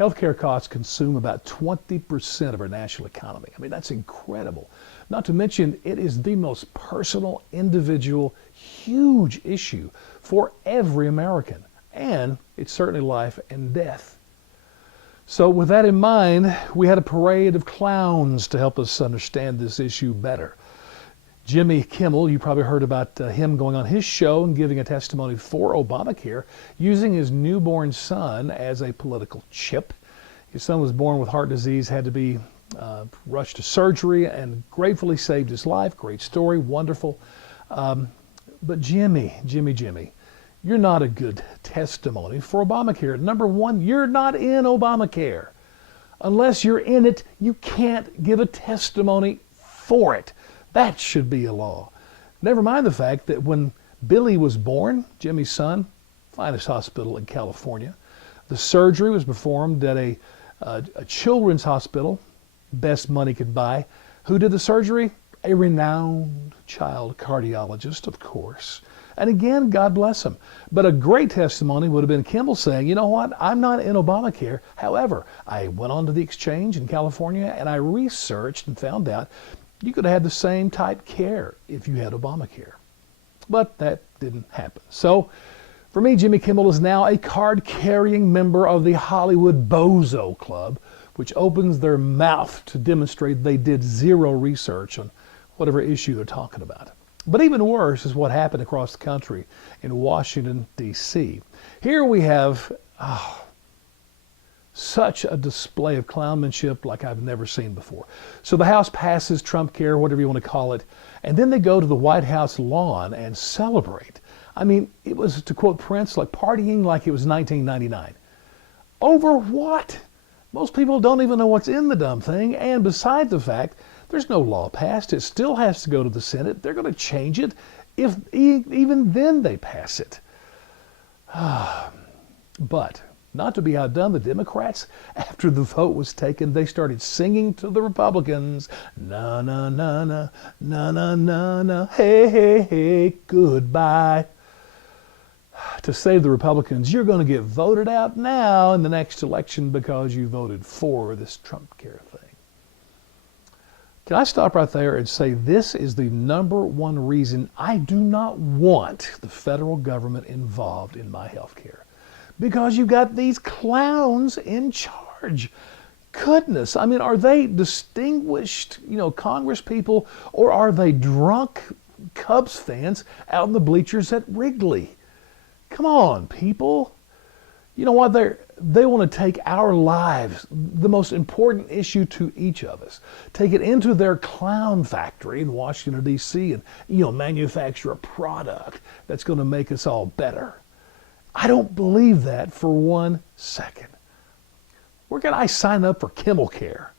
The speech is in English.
Healthcare costs consume about 20% of our national economy. I mean, that's incredible. Not to mention, it is the most personal, individual, huge issue for every American. And it's certainly life and death. So with that in mind, we had a parade of clowns to help us understand this issue better. Jimmy Kimmel, you probably heard about him going on his show and giving a testimony for Obamacare, using his newborn son as a political chip. His son was born with heart disease, had to be rushed to surgery, and gratefully saved his life. Great story, wonderful. But Jimmy, you're not a good testimony for Obamacare. Number one, you're not in Obamacare. Unless you're in it, you can't give a testimony for it. That should be a law. Never mind the fact that when Billy was born, Jimmy's son, finest hospital in California, the surgery was performed at a children's hospital, best money could buy. Who did the surgery? A renowned child cardiologist, of course. And again, God bless him. But a great testimony would have been Kimmel saying, you know what, I'm not in Obamacare. However, I went on to the exchange in California and I researched and found out you could have had the same type care if you had Obamacare. But that didn't happen. So for me, Jimmy Kimmel is now a card-carrying member of the Hollywood Bozo Club, which opens their mouth to demonstrate they did zero research on whatever issue they're talking about. But even worse is what happened across the country in Washington, D.C. Here we have such a display of clownmanship like I've never seen before. So the House passes Trumpcare, whatever you want to call it, and then they go to the White House lawn and celebrate. I mean, it was, to quote Prince, like partying like it was 1999. Over what? Most people don't even know what's in the dumb thing, and beside the fact, there's no law passed. It still has to go to the Senate. They're going to change it if even then they pass it. But not to be outdone, the Democrats, after the vote was taken, they started singing to the Republicans, na na na na, na na na na, hey, hey, hey, goodbye. To save the Republicans, you're going to get voted out now in the next election because you voted for this Trumpcare thing. Can I stop right there and say this is the number one reason I do not want the federal government involved in my health care? Because you've got these clowns in charge. Goodness, I mean, are they distinguished, Congress people, or are they drunk Cubs fans out in the bleachers at Wrigley? Come on, people. You know what? They want to take our lives, the most important issue to each of us, take it into their clown factory in Washington, D.C., and, manufacture a product that's going to make us all better. I don't believe that for 1 second. Where can I sign up for Kimmel Care?